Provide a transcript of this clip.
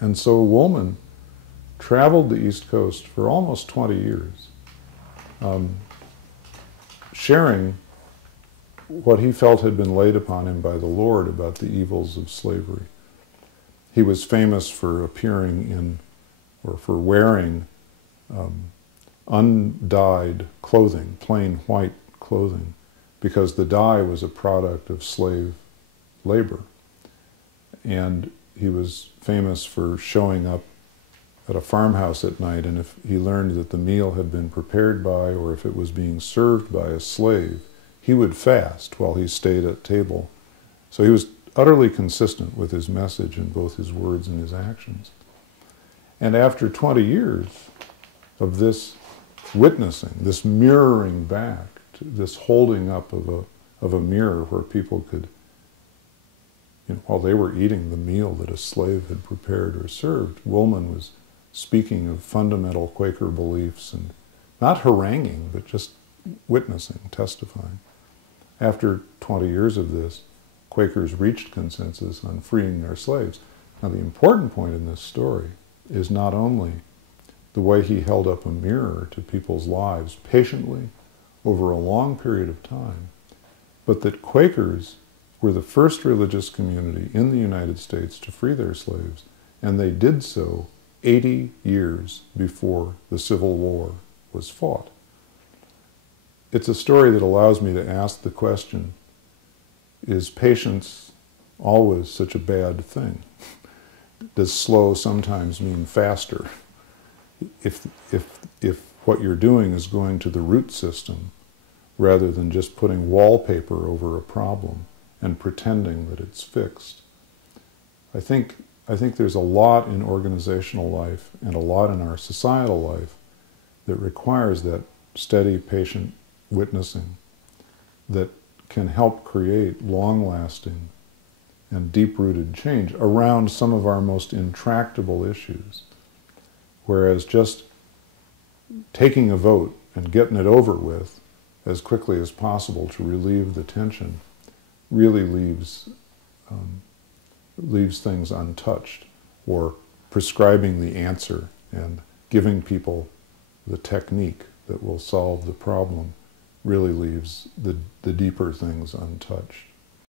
And so Woolman traveled the East Coast for almost 20 years, sharing what he felt had been laid upon him by the Lord about the evils of slavery. He was famous for appearing in, or for wearing, undyed clothing, plain white clothing, because the dye was a product of slave labor. And he was famous for showing up at a farmhouse at night, and if he learned that the meal had been prepared by, or if it was being served by a slave, he would fast while he stayed at table. So he was utterly consistent with his message in both his words and his actions. And after 20 years of this witnessing, this mirroring back, this holding up of a mirror where people could, while they were eating the meal that a slave had prepared or served, Woolman was speaking of fundamental Quaker beliefs and not haranguing, but just witnessing, testifying. After 20 years of this, Quakers reached consensus on freeing their slaves. Now, the important point in this story is not only the way he held up a mirror to people's lives patiently over a long period of time, but that Quakers were the first religious community in the United States to free their slaves, and they did so 80 years before the Civil War was fought. It's a story that allows me to ask the question, is patience always such a bad thing? Does slow sometimes mean faster? If what you're doing is going to the root system rather than just putting wallpaper over a problem and pretending that it's fixed. I think there's a lot in organizational life and a lot in our societal life that requires that steady, patient witnessing that can help create long-lasting and deep-rooted change around some of our most intractable issues. Whereas just taking a vote and getting it over with as quickly as possible to relieve the tension really leaves things untouched, or prescribing the answer and giving people the technique that will solve the problem really leaves the deeper things untouched.